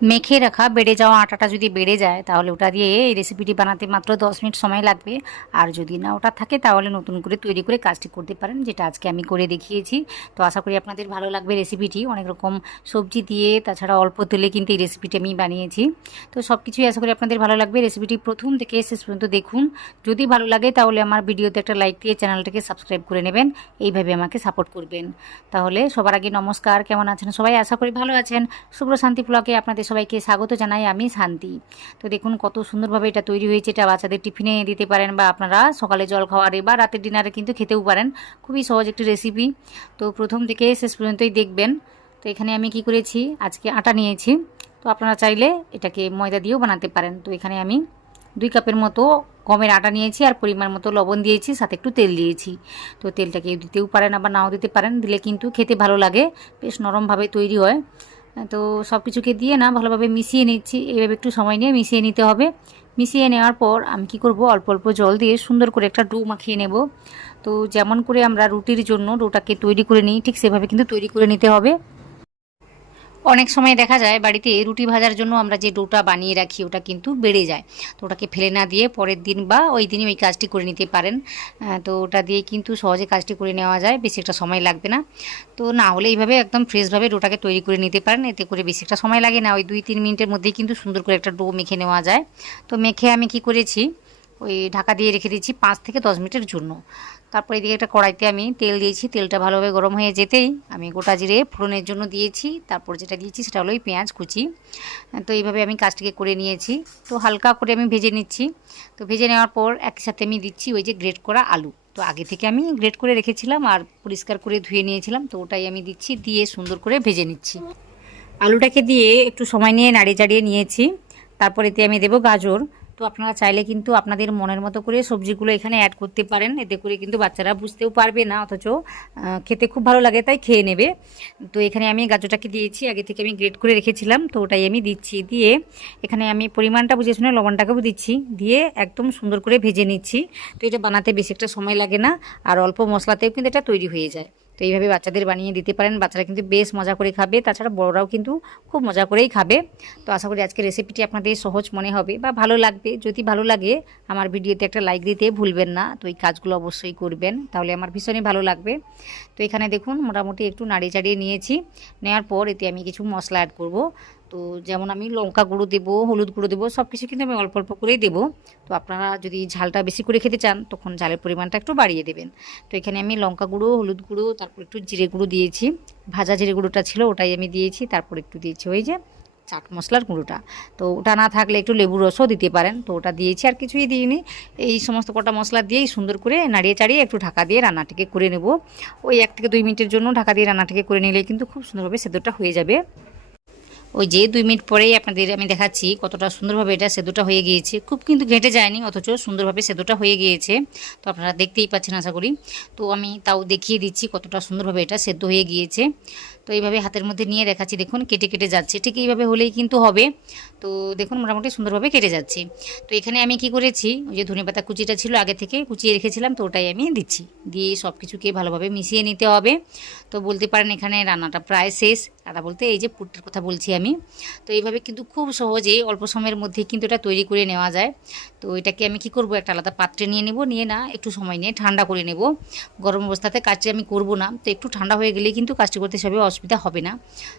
মেখে রাখা বেড়ে যাওয়া আটাটা যদি বেড়ে যায় তাহলে ওটা দিয়ে এই রেসিপিটি বানাতে মাত্র 10 মিনিট সময় লাগবে। আর যদি না ওটা থাকে তাহলে নতুন করে তৈরি করে কাজটি করতে পারেন, যেটা আজকে আমি করে দেখিয়েছি। তো আশা করি আপনাদের ভালো লাগবে রেসিপিটি। অনেক রকম সবজি দিয়ে, তাছাড়া অল্প তেলে কিন্তু এই রেসিপিটি আমি বানিয়েছি। তো সব কিছুই আশা করি আপনাদের ভালো লাগবে। রেসিপিটি প্রথম থেকে শেষ পর্যন্ত দেখুন। যদি ভালো লাগে তাহলে আমার ভিডিওতে একটা লাইক দিয়ে চ্যানেলটাকে সাবস্ক্রাইব করে নেবেন। এইভাবে আমাকে সাপোর্ট করবেন। তাহলে সবার আগে নমস্কার, কেমন আছেন সবাই? আশা করি ভালো আছেন। শুভ্র শান্তি ব্লগে আপনাদের সবাইকে স্বাগত জানাই, আমি শান্তি। তো দেখুন কত সুন্দরভাবে এটা তৈরি হয়েছে। এটা বাচ্চাদের টিফিনে দিতে পারেন বা আপনারা সকালে জল খাওয়ারে বা রাতের ডিনারে কিন্তু খেতেও পারেন। খুবই সহজ একটি রেসিপি। তো প্রথম থেকে শেষ পর্যন্তই দেখবেন। তো এখানে আমি কি করেছি, আজকে আটা নিয়েছি। তো আপনারা চাইলে এটাকে ময়দা দিয়েও বানাতে পারেন। তো এখানে আমি 2 কাপের মতো গমের আটা নিয়েছি আর পরিমাণ মতো লবণ দিয়েছি, সাথে একটু তেল দিয়েছি। তো তেলটাকে দিতেও পারেন আবার নাও দিতে পারেন, দিলে কিন্তু খেতে ভালো লাগে, বেশ নরমভাবে তৈরি হয়। তো সব কিছুকে দিয়ে না ভালোভাবে মিশিয়ে নিচ্ছি। এইভাবে একটু সময় নিয়ে মিশিয়ে নিতে হবে। মিশিয়ে নেওয়ার পর আমি কি করব, অল্প অল্প জল দিয়ে সুন্দর করে একটা ডো মাখিয়ে নেব। তো যেমন করে আমরা রুটির জন্য ডোটাকে তৈরি করে নিই, ঠিক সেভাবে কিন্তু তৈরি করে নিতে হবে। অনেক সময় দেখা যায় বাড়িতে রুটি ভাজার জন্য আমরা যে ডোটা বানিয়ে রাখি ওটা কিন্তু বেড়ে যায়। তো ওটাকে ফেলে না দিয়ে পরের দিন বা ওই দিনই ওই কাজটি করে নিতে পারেন। তো ওটা দিয়ে কিন্তু সহজে কাজটি করে নেওয়া যায়, বেশি একটা সময় লাগবে না। তো না হলে এইভাবে একদম ফ্রেশভাবে ডোটাকে তৈরি করে নিতে পারেন, এতে করে বেশি একটা সময় লাগে না। ওই 2-3 মিনিটের মধ্যেই কিন্তু সুন্দর করে একটা ডো মেখে নেওয়া যায়। তো মেখে আমি কি করেছি, ওই ঢাকা দিয়ে রেখে দিয়েছি 5 থেকে 10 মিনিটের জন্য। তারপর এদিকে একটা কড়াইতে আমি তেল দিয়েছি। তেলটা ভালোভাবে গরম হয়ে যেতেই আমি গোটা জিরে ফোড়নের জন্য দিয়েছি। তারপর যেটা দিয়েছি সেটা হলো পেঁয়াজ কুচি। তো এইভাবে আমি কাজটিকে করে নিয়েছি। তো হালকা করে আমি ভেজে নিচ্ছি। তো ভেজে নেওয়ার পর একই সাথে আমি দিচ্ছি ওই যে গ্রেট করা আলু। তো আগে থেকে আমি গ্রেট করে রেখেছিলাম আর পরিষ্কার করে ধুয়ে নিয়েছিলাম, তো ওটাই আমি দিচ্ছি, দিয়ে সুন্দর করে ভেজে নিচ্ছি। আলুটাকে দিয়ে একটু সময় নিয়ে নাড়িয়ে চাড়িয়ে নিয়েছি। তারপর এতে আমি দেবো গাজর। তো আপনারা চাইলে কিন্তু আপনাদের মনের মতো করে সবজিগুলো এখানে অ্যাড করতে পারেন, এতে করে কিন্তু বাচ্চারা বুঝতেও পারবে না, অথচ খেতে খুব ভালো লাগে, তাই খেয়ে নেবে। তো এখানে আমি গাজরটাকে দিয়েছি, আগে থেকে আমি গ্রেট করে রেখেছিলাম, তো ওটাই আমি দিচ্ছি। দিয়ে এখানে আমি পরিমাণটা বুঝে শুনে লবণটাকেও দিচ্ছি, দিয়ে একদম সুন্দর করে ভেজে নিচ্ছি। তো এটা বানাতে বেশি একটা সময় লাগে না, আর অল্প মশলাতেও কিন্তু এটা তৈরি হয়ে যায়। তো এইভাবে বাচ্চাদের বানিয়ে দিতে পারেন, বাচ্চারা কিন্তু বেশ মজা করে খাবে, তাছাড়া বড়রাও কিন্তু খুব মজা করেই খাবে। তো আশা করি আজকের রেসিপিটি আপনাদের সহজ মনে হবে বা ভালো লাগবে। যদি ভালো লাগে আমার ভিডিওতে একটা লাইক দিতে ভুলবেন না। তো এই কাজগুলো অবশ্যই করবেন, তাহলে আমার ভীষণই ভালো লাগবে। তো এখানে দেখুন মোটামুটি একটু নাড়িয়ে চাড়িয়ে নিয়েছি। নেওয়ার পর এতে আমি কিছু মশলা অ্যাড করব। তো যেমন আমি লঙ্কা গুঁড়ো দেবো, হলুদ গুঁড়ো দেবো, সব কিছু কিন্তু আমি অল্প অল্প করেই দেবো। তো আপনারা যদি ঝালটা বেশি করে খেতে চান তখন ঝালের পরিমাণটা একটু বাড়িয়ে দেবেন। তো এখানে আমি লঙ্কা গুঁড়ো, হলুদ গুঁড়ো, তারপর একটু জিরে গুঁড়ো দিয়েছি। ভাজা জিরে গুঁড়োটা ছিল ওটাই আমি দিয়েছি। তারপর একটু দিয়েছি ওই যে চাট মশলার গুঁড়োটা। তো ওটা না থাকলে একটু লেবুর রসও দিতে পারেন। তো ওটা দিয়েছি, আর কিছুই দিইনি। এই সমস্ত কটা মশলা দিয়েই সুন্দর করে নাড়িয়ে চাড়িয়ে একটু ঢাকা দিয়ে রান্নাটিকে করে নেব। ওই 1 থেকে 2 মিনিটের জন্য ঢাকা দিয়ে রান্নাটিকে করে নিলে কিন্তু খুব সুন্দরভাবে সেদ্ধটা হয়ে যাবে। ওই যে 2 মিনিট পরেই আপনাদের আমি দেখাচ্ছি কতটা সুন্দরভাবে এটা সেদ্ধটা হয়ে গিয়েছে। খুব কিন্তু ঘেঁটে যায়নি, অথচ সুন্দরভাবে সেদ্ধটা হয়ে গিয়েছে। তো আপনারা দেখতেই পাচ্ছেন আশা করি। তো আমি তাও দেখিয়ে দিচ্ছি কতটা সুন্দরভাবে এটা সেদ্ধ হয়ে গিয়েছে। তো এইভাবে হাতের মধ্যে নিয়ে দেখাচ্ছি, দেখুন কেটে কেটে যাচ্ছে, ঠিক এইভাবে হলেই কিন্তু হবে। তো দেখুন মোটামুটি সুন্দরভাবে কেটে যাচ্ছে। তো এখানে আমি কি করেছি, ওই যে ধনেপাতা কুচিটা ছিল আগে থেকে কুচিয়ে রেখেছিলাম, তো ওটাই আমি দিচ্ছি। দিয়ে সব কিছুকে ভালোভাবে মিশিয়ে নিতে হবে। তো বলতে পারেন এখানে রান্নাটা প্রায় শেষ। রান্না বলতে এই যে পুরটার কথা বলছি আমি। তো এইভাবে কিন্তু খুব সহজেই অল্প সময়ের মধ্যে কিন্তু এটা তৈরি করে নেওয়া যায়। তো এটাকে আমি কি করব, একটা আলাদা পাত্রে নিয়ে নেব, নিয়ে না একটু সময় নিয়ে ঠান্ডা করে নেব। গরম অবস্থাতে কাজটি আমি করব না, তো একটু ঠান্ডা হয়ে গেলেই কিন্তু কাজটি করতে সেভাবে অসুবিধা হবে না।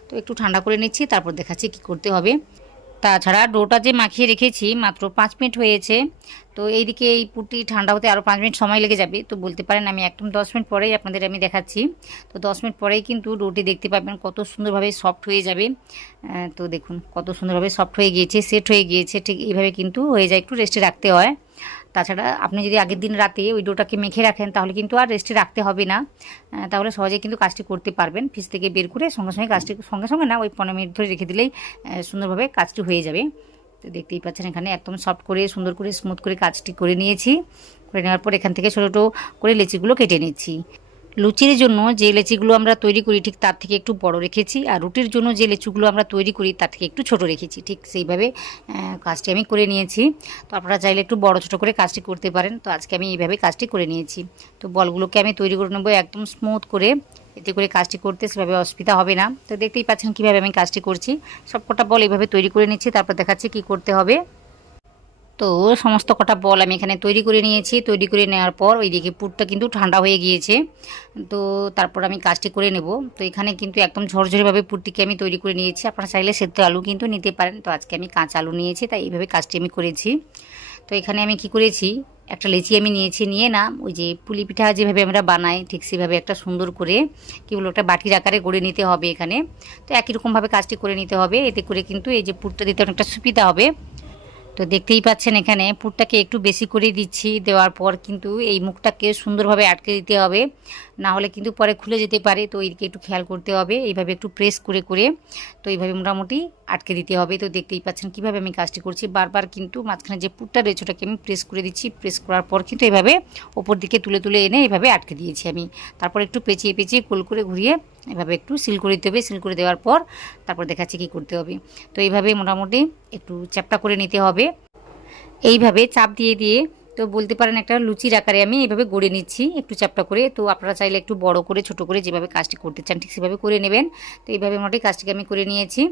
তো একটু ঠান্ডা করে নিচ্ছি, তারপর দেখাচ্ছি কি করতে হবে। তাছাড়া ডোটা যে মাখিয়ে রেখেছি মাত্র 5 মিনিট হয়েছে। তো এইদিকে এই পুরটি ঠান্ডা হতে আরও 5 মিনিট সময় লেগে যাবে। তো বলতে পারেন আমি একদম 10 মিনিট পরেই আপনাদের আমি দেখাচ্ছি। তো 10 মিনিট পরেই কিন্তু ডোটি দেখতে পাবেন কত সুন্দরভাবে সফট হয়ে যাবে। তো দেখুন কত সুন্দরভাবে সফট হয়ে গিয়েছে, সেট হয়ে গিয়েছে। ঠিক এইভাবে কিন্তু হয়ে যায়, একটু রেস্টে রাখতে হয়। তাছাড়া আপনি যদি আগের দিন রাতে ওই ডোটাকে মেখে রাখেন তাহলে কিন্তু আর রেস্টে রাখতে হবে না। তাহলে সহজে কিন্তু কাজটি করতে পারবেন। ফ্রিজ থেকে বের করে সঙ্গে সঙ্গে কাজটি, সঙ্গে সঙ্গে না, ওই 15 মিনিট ধরে রেখে দিলেই সুন্দরভাবে কাজটি হয়ে যাবে। তো দেখতেই পাচ্ছেন এখানে একদম সফট করে সুন্দর করে স্মুথ করে কাজটি করে নিয়েছি। করে নেওয়ার পর এখান থেকে ছোটো ছোটো করে লেচিগুলো কেটে নিচ্ছি। লুচির জন্য যে লেচিগুলো আমরা তৈরি করি ঠিক তার থেকে একটু বড় রেখেছি, আর রুটির জন্য যে লেচিগুলো আমরা তৈরি করি তার থেকে একটু ছোট রেখেছি। ঠিক সেইভাবে কাজটি আমি করে নিয়েছি। তো আপনারা চাইলে একটু বড় ছোট করে কাজটি করতে পারেন। তো আজকে আমি এইভাবে কাজটি করে নিয়েছি। তো বলগুলোকে আমি তৈরি করে নেবো একদম স্মুথ করে, এতে করে কাজটি করতে সেভাবে অসুবিধা হবে না। তো দেখতেই পাচ্ছেন কীভাবে আমি কাজটি করছি। সবকটা বল এইভাবে তৈরি করে নিচ্ছি, তারপর দেখাচ্ছি কী করতে হবে। তো সমস্ত কটা বল আমি এখানে তৈরি করে নিয়েছি। তৈরি করে নেওয়ার পর ওইদিকে পুরটা কিন্তু ঠান্ডা হয়ে গিয়েছে। তো তারপর আমি কাজটি করে নেব। তো এখানে কিন্তু একদম ঝরঝরেভাবে পুরটিকে আমি তৈরি করে নিয়েছি। আপনারা চাইলে সেদ্ধ আলু কিন্তু নিতে পারেন। তো আজকে আমি কাঁচা আলু নিয়েছি, তাই এইভাবে কাজটি আমি করেছি। তো এখানে আমি কি করেছি, একটা লেচি আমি নিয়েছি, নিয়ে না ওই যে পুলি পিঠা যেভাবে আমরা বানাই ঠিক সেভাবে একটা সুন্দর করে কী বলবো একটা বাটির আকারে গড়ে নিতে হবে এখানে। তো একই রকমভাবে কাজটি করে নিতে হবে। এতে করে কিন্তু এই যে পুরটা দিতে অনেকটা সুবিধা হবে। তো দেখতেই পাচ্ছেন এখানে পুরটাকে একটু বেশি করে দিচ্ছি। দেওয়ার পর কিন্তু এই মুখটাকে সুন্দরভাবে আটকে দিতে হবে, না হলে কিন্তু পরে খুলে যেতে পারে। তো এইদিকে একটু খেয়াল করতে হবে, এইভাবে একটু প্রেস করে করে তো এইভাবে মোটামুটি আটকে দিতে হবে। তো দেখতেই পাচ্ছেন কীভাবে আমি কাজটি করছি। বারবার কিন্তু মাঝখানে যে পুরটা রয়েছে ওটাকে আমি প্রেস করে দিচ্ছি। প্রেস করার পর কিন্তু এইভাবে ওপর দিকে তুলে তুলে এনে এইভাবে আটকে দিয়েছি আমি। তারপর একটু পেঁচিয়ে পেঁচিয়ে গোল করে ঘুরিয়ে এভাবে একটু সিল করে দিতে হবে। সিল করে দেওয়ার পর তারপর দেখাচ্ছি কী করতে হবে। তো এইভাবে মোটামুটি একটু চ্যাপটা করে নিতে হবে। এইভাবে চাপ দিয়ে দিয়ে তো বলতে পারেন একটা লুচির আকারে আমি এইভাবে গড়ে নিচ্ছি একটু চ্যাপটা করে। তো আপনারা চাইলে একটু বড় করে ছোট করে যেভাবে কাজটি করতে চান ঠিক সেভাবে করে নেবেন। তো এইভাবে মোটামুটি কাজটিকে আমি করে নিয়েছি।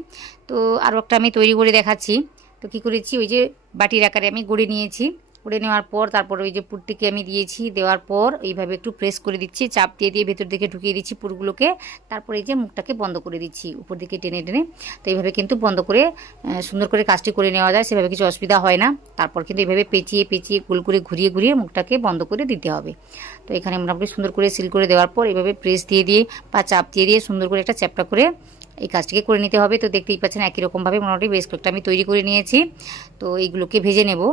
তো আরও একটা আমি তৈরি করে দেখাচ্ছি। তো কী করেছি, ওই যে বাটির আকারে আমি গড়ে নিয়েছি। করে নেওয়ার পর তারপর ওই যে পুরটিকে আমি দিয়েছি, দেওয়ার পর এইভাবে একটু প্রেস করে দিচ্ছি, চাপ দিয়ে দিয়ে ভেতর দিকে ঢুকিয়ে দিচ্ছি পুরগুলোকে। তারপর এই যে মুখটাকে বন্ধ করে দিচ্ছি উপর দিকে টেনে টেনে। তো এইভাবে কিন্তু বন্ধ করে সুন্দর করে কাজটি করে নেওয়া যায়, সেভাবে কিছু অসুবিধা হয় না। তারপর কিন্তু এইভাবে পেঁচিয়ে পেঁচিয়ে গোল করে ঘুরিয়ে ঘুরিয়ে মুখটাকে বন্ধ করে দিতে হবে। তো এখানে মোটামুটি সুন্দর করে সিল করে দেওয়ার পর এইভাবে প্রেস দিয়ে দিয়ে বা চাপ দিয়ে দিয়ে সুন্দর করে একটা চ্যাপটা করে এই কাজটিকে করে নিতে হবে। তো দেখতেই পাচ্ছেন একই রকমভাবে মোটামুটি বেশ কয়েকটা আমি তৈরি করে নিয়েছি। তো এইগুলোকে ভেজে নেব।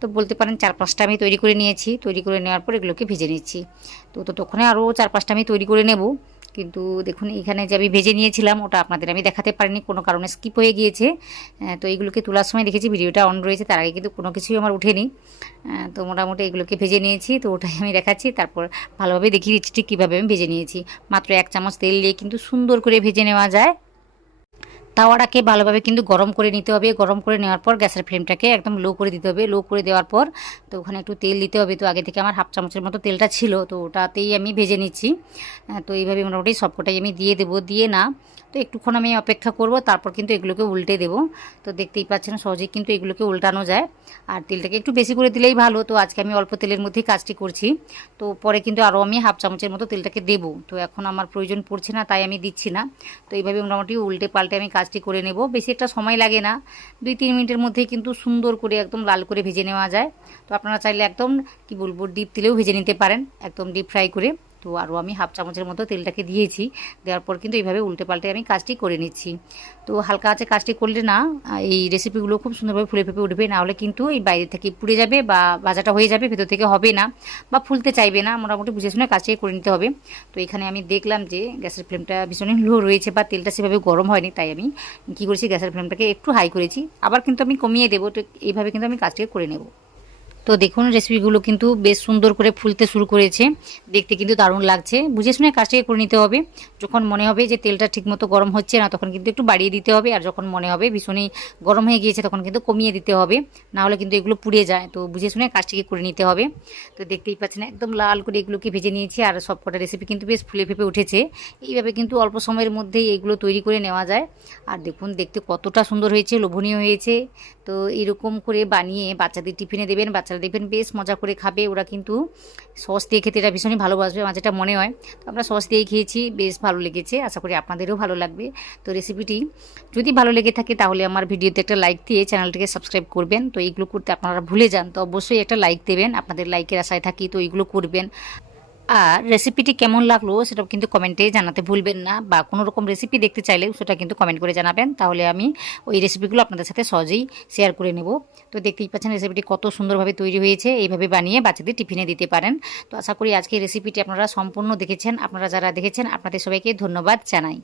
তো বলতে পারেন 4-5টা আমি তৈরি করে নিয়েছি। তৈরি করে নেওয়ার পর এগুলোকে ভেজে নিচ্ছি। তো ততক্ষণে আরও 4-5টা আমি তৈরি করে নেব। কিন্তু দেখুন এখানে যে আমি ভেজে নিয়েছিলাম ওটা আপনাদের আমি দেখাতে পারিনি, কোনো কারণে স্কিপ হয়ে গিয়েছে। তো এইগুলোকে তোলার সময় দেখেছি ভিডিওটা অন রয়েছে, তার আগে কিন্তু কোনো কিছুই আমার ওঠেনি। তো মোটামুটি এগুলোকে ভেজে নিয়েছি, তো ওটাই আমি দেখাচ্ছি। তারপর ভালোভাবে দেখিয়ে দিচ্ছি ঠিক কীভাবে আমি ভেজে নিয়েছি। মাত্র 1 চামচ তেল দিয়ে কিন্তু সুন্দর করে ভেজে নেওয়া যায়। তাওয়াটাকে ভালোভাবে কিন্তু গরম করে নিতে হবে। গরম করে নেওয়ার পর গ্যাসের ফ্লেমটাকে একদম লো করে দিতে হবে। লো করে দেওয়ার পর তো ওখানে একটু তেল দিতে হবে। তো আগে থেকে আমার 1/2 চামচের মতো তেলটা ছিল, তো ওটাতেই আমি ভেজে নিচ্ছি। তো এইভাবে মোটামুটি সবকটাই আমি দিয়ে দেবো। দিয়ে না তো একটুক্ষণ আমি অপেক্ষা করব, তারপর কিন্তু এগুলোকে উল্টে দেবো। তো দেখতেই পাচ্ছেন সহজেই কিন্তু এগুলোকে উল্টানো যায়। আর তেলটাকে একটু বেশি করে দিলেই ভালো। তো আজকে আমি অল্প তেলের মধ্যেই কাজটি করছি। তো পরে কিন্তু আরও আমি 1/2 চামচের মতো তেলটাকে দেবো। তো এখন আমার প্রয়োজন পড়ছে না, তাই আমি দিচ্ছি না। তো এইভাবে মোটামুটি উল্টে পাল্টে আমি কাজটি করে নেব। বেশি একটা সময় লাগে না, 2-3 মিনিটের মধ্যেই কিন্তু সুন্দর করে একদম লাল করে ভেজে নেওয়া যায়। তো আপনারা চাইলে একদম কি বলবো ডিপ তেলেও ভেজে নিতে পারেন, একদম ডিপ ফ্রাই করে। তো আরও আমি 1/2 চামচের মতো তেলটাকে দিয়েছি। দেওয়ার পর কিন্তু এইভাবে উল্টে পাল্টে আমি কাজটি করে নিচ্ছি। তো হালকা আছে কাজটি করলে না এই রেসিপিগুলো খুব সুন্দরভাবে ফুলে ফেপে উঠবে, নাহলে কিন্তু এই বাইরে থেকে পুড়ে যাবে বা ভাজাটা হয়ে যাবে, ভেতর থেকে হবে না বা ফুলতে চাইবে না। মোটামুটি বুঝে শুনে কাজটি করে নিতে হবে। তো এখানে আমি দেখলাম যে গ্যাসের ফ্লেমটা ভীষণই লো রয়েছে বা তেলটা সেভাবে গরম হয়নি, তাই আমি কী করেছি গ্যাসের ফ্লেমটাকে একটু হাই করেছি। আবার কিন্তু আমি কমিয়ে দেবো। তো এইভাবে কিন্তু আমি কাজটিকে করে নেব। তো দেখুন রেসিপিগুলো কিন্তু বেশ সুন্দর করে ফুলতে শুরু করেছে, দেখতে কিন্তু দারুণ লাগছে। বুঝে শুনে কাজটাকে করে নিতে হবে। যখন মনে হবে যে তেলটা ঠিকমতো গরম হচ্ছে না তখন কিন্তু একটু বাড়িয়ে দিতে হবে, আর যখন মনে হবে ভীষণই গরম হয়ে গিয়েছে তখন কিন্তু কমিয়ে দিতে হবে, নাহলে কিন্তু এগুলো পুড়ে যায়। তো বুঝে শুনে কাজটিকে করে নিতে হবে। তো দেখতেই পাচ্ছেন একদম লাল করে এগুলোকে ভেজে নিয়েছি, আর সবকটা রেসিপি কিন্তু বেশ ফুলে ফেপে উঠেছে। এইভাবে কিন্তু অল্প সময়ের মধ্যেই এগুলো তৈরি করে নেওয়া যায়। আর দেখুন দেখতে কতটা সুন্দর হয়েছে, লোভনীয় হয়েছে। তো এরকম করে বানিয়ে বাচ্চাদের টিফিনে দেবেন, বাচ্চারা দেখবেন বেশ মজা করে খাবে। ওরা কিন্তু সস দিয়ে খেতে এটা ভীষণই ভালোবাসবে, আমার যেটা মনে হয়। তো আমরা সস দিয়েই খেয়েছি, বেশ ভালো লেগেছে। আশা করি আপনাদেরও ভালো লাগবে। তো রেসিপিটি যদি ভালো লেগে থাকে তাহলে আমার ভিডিওতে একটা লাইক দিয়ে চ্যানেলটিকে সাবস্ক্রাইব করবেন। তো এইগুলো করতে আপনারা ভুলে যান তো অবশ্যই একটা লাইক দেবেন, আপনাদের লাইকের আশায় থাকি। তো এইগুলো করবেন। আর রেসিপিটি কেমন লাগলো সেটাও কিন্তু কমেন্টে জানাতে ভুলবেন না, বা কোনো রকম রেসিপি দেখতে চাইলেও সেটা কিন্তু কমেন্ট করে জানাবেন, তাহলে আমি ওই রেসিপিগুলো আপনাদের সাথে সহজেই শেয়ার করে নেব। তো দেখতেই পাচ্ছেন রেসিপিটি কত সুন্দরভাবে তৈরি হয়েছে। এইভাবে বানিয়ে বাচ্চাদের টিফিনে দিতে পারেন। তো আশা করি আজকে রেসিপিটি আপনারা সম্পূর্ণ দেখেছেন। আপনারা যারা দেখেছেন আপনাদের সবাইকে ধন্যবাদ জানাই।